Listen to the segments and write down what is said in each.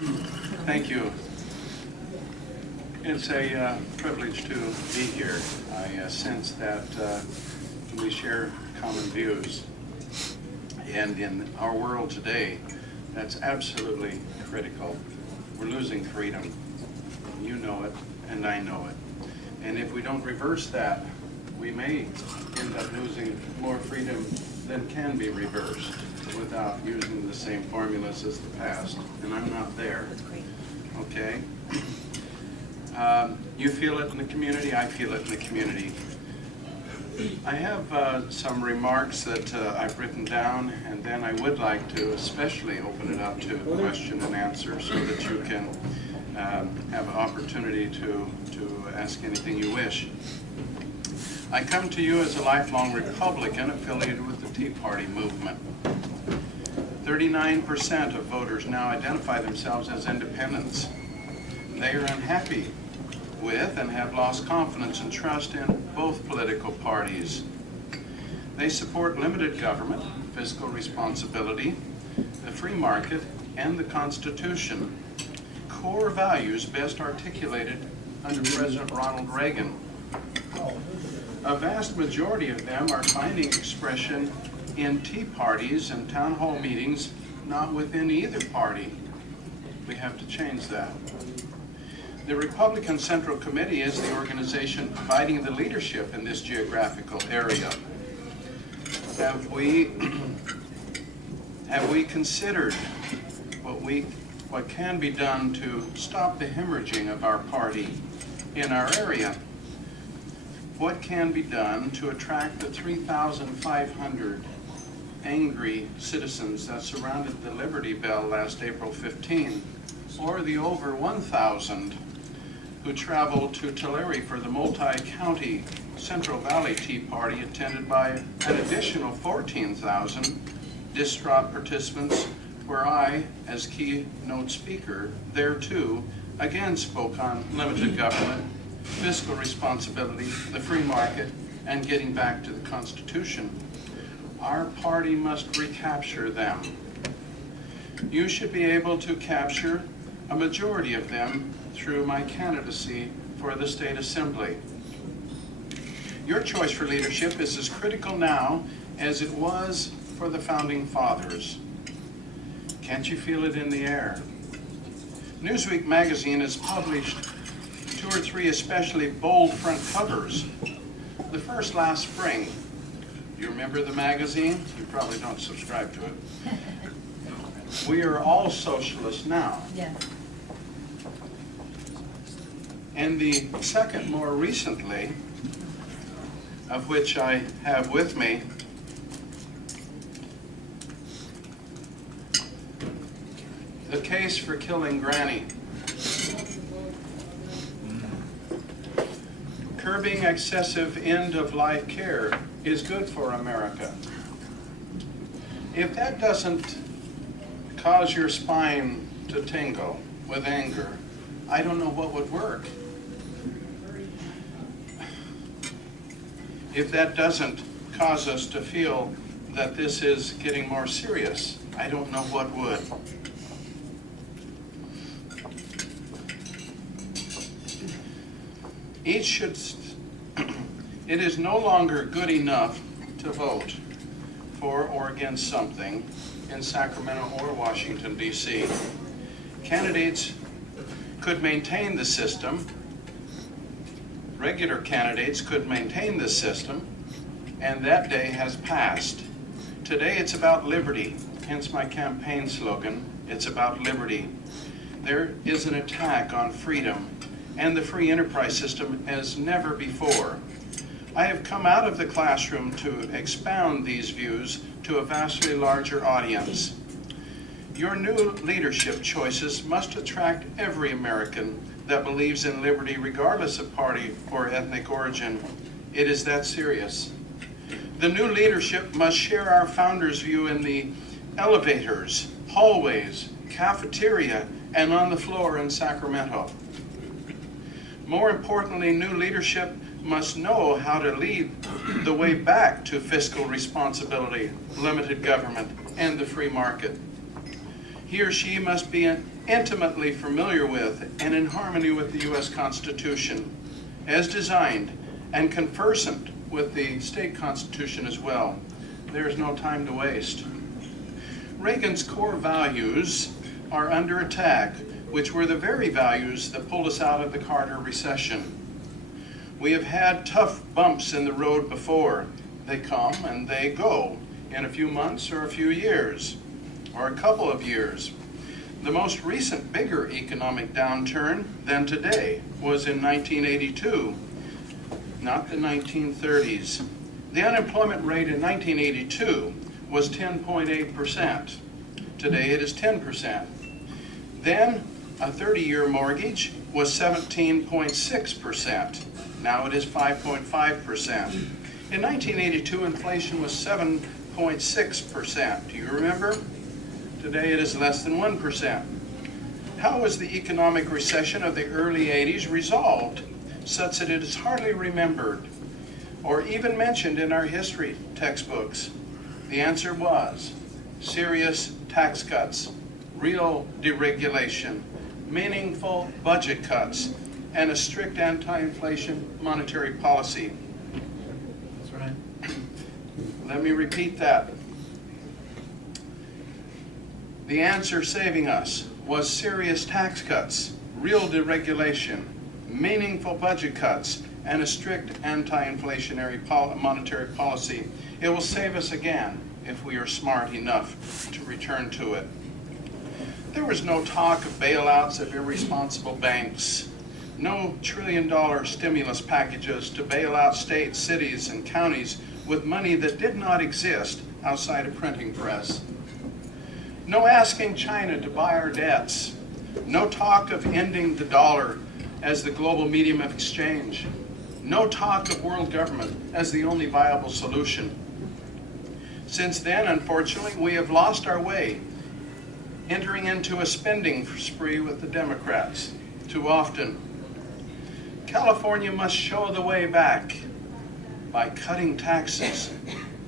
Thank you. It's a privilege to be here. I sense that we share common views. And in our world today, that's absolutely critical. We're losing freedom. You know it, and I know it. And if we don't reverse that, we may end up losing more freedom than can be reversed without using the same formulas as the past. And I'm not there. Okay? You feel it in the community, I feel it in the community. I have some remarks that I've written down, and then I would like to especially open it up to question and answer so that you can have an opportunity to ask anything you wish. I come to you as a lifelong Republican affiliated with the Tea Party movement. 39% of voters now identify themselves as independents. They are unhappy with and have lost confidence and trust in both political parties. They support limited government, fiscal responsibility, the free market, and the Constitution, core values best articulated under President Ronald Reagan. A vast majority of them are finding expression in tea parties and town hall meetings, not within either party. We have to change that. The Republican Central Committee is the organization providing the leadership in this geographical area. Have we considered what can be done to stop the hemorrhaging of our party in our area? What can be done to attract the 3,500 angry citizens that surrounded the Liberty Bell last April 15, or the over 1,000 who traveled to Tulare for the multi-county Central Valley Tea Party attended by an additional 14,000 distraught participants, where I, as keynote speaker, there too, again spoke on limited government, fiscal responsibility, the free market, and getting back to the Constitution. Our party must recapture them. You should be able to capture a majority of them through my candidacy for the State Assembly. Your choice for leadership is as critical now as it was for the Founding Fathers. Can't you feel it in the air? Newsweek magazine has published 2 or 3 especially bold front covers. The first last spring. Do you remember the magazine? You probably don't subscribe to it. We are all socialists now. Yes. And the second, more recently, of which I have with me, The Case for Killing Granny. Curbing excessive end-of-life care is good for America. If that doesn't cause your spine to tingle with anger, I don't know what would work. If that doesn't cause us to feel that this is getting more serious, I don't know what would. It is no longer good enough to vote for or against something in Sacramento or Washington, D.C. Candidates could maintain the system. Regular candidates could maintain this system, and that day has passed. Today it's about liberty, hence my campaign slogan, it's about liberty. There is an attack on freedom and the free enterprise system as never before. I have come out of the classroom to expound these views to a vastly larger audience. Your new leadership choices must attract every American that believes in liberty regardless of party or ethnic origin. It is that serious. The new leadership must share our founders' view in the elevators, hallways, cafeteria, and on the floor in Sacramento. More importantly, new leadership must know how to lead the way back to fiscal responsibility, limited government, and the free market. He or she must be intimately familiar with and in harmony with the U.S. Constitution as designed and conversant with the state constitution as well. There is no time to waste. Reagan's core values are under attack, which were the very values that pulled us out of the Carter recession. We have had tough bumps in the road before. They come and they go in a few months or a few years, or a couple of years. The most recent bigger economic downturn than today was in 1982, not the 1930s. The unemployment rate in 1982 was 10.8%. Today it is 10%. Then a 30-year mortgage was 17.6%. Now it is 5.5%. In 1982, inflation was 7.6%. Do you remember? Today it is less than 1%. How was the economic recession of the early 80s resolved such that it is hardly remembered or even mentioned in our history textbooks? The answer was serious tax cuts, real deregulation, meaningful budget cuts, and a strict anti-inflation monetary policy. That's right. Let me repeat that. The answer saving us was serious tax cuts, real deregulation, meaningful budget cuts, and a strict anti-inflationary monetary policy. It will save us again if we are smart enough to return to it. There was no talk of bailouts of irresponsible banks, no trillion-dollar stimulus packages to bail out states, cities, and counties with money that did not exist outside a printing press. No asking China to buy our debts. No talk of ending the dollar as the global medium of exchange. No talk of world government as the only viable solution. Since then, unfortunately, we have lost our way, entering into a spending spree with the Democrats too often. California must show the way back by cutting taxes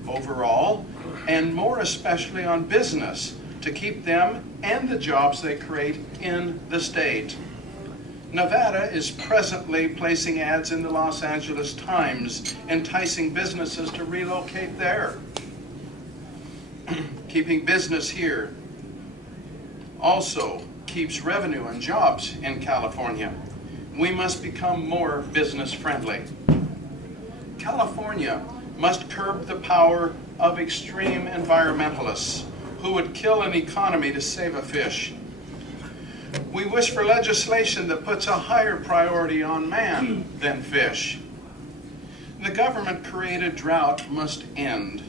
overall, and more especially on business, to keep them and the jobs they create in the state. Nevada is presently placing ads in the Los Angeles Times, enticing businesses to relocate there. Keeping business here also keeps revenue and jobs in California. We must become more business friendly. California must curb the power of extreme environmentalists who would kill an economy to save a fish. We wish for legislation that puts a higher priority on man than fish. The government-created drought must end.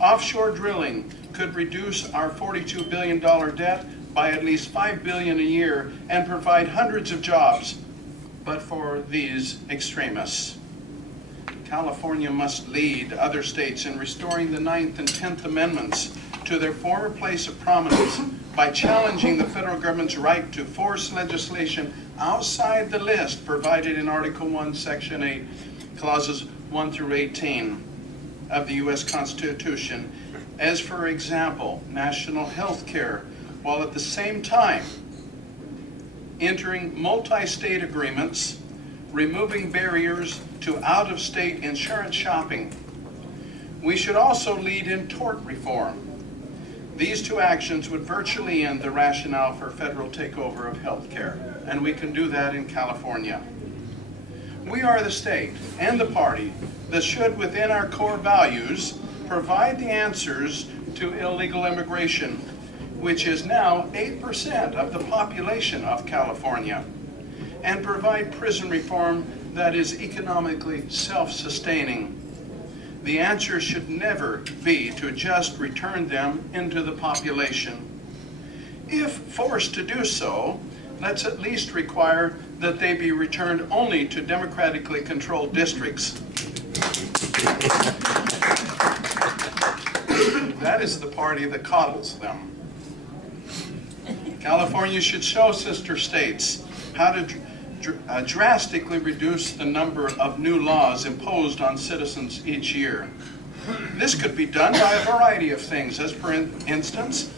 Offshore drilling could reduce our $42 billion debt by at least $5 billion a year and provide hundreds of jobs, but for these extremists. California must lead other states in restoring the 9th and 10th Amendments to their former place of prominence by challenging the federal government's right to force legislation outside the list provided in Article 1, Section 8, Clauses 1 through 18 of the U.S. Constitution, as for example, national health care, while at the same time entering multi-state agreements, removing barriers to out-of-state insurance shopping. We should also lead in tort reform. These two actions would virtually end the rationale for federal takeover of health care, and we can do that in California. We are the state and the party that should, within our core values, provide the answers to illegal immigration, which is now 8% of the population of California, and provide prison reform that is economically self-sustaining. The answer should never be to just return them into the population. If forced to do so, let's at least require that they be returned only to democratically controlled districts. That is the party that coddles them. California should show sister states how to drastically reduce the number of new laws imposed on citizens each year. This could be done by a variety of things, as for instance,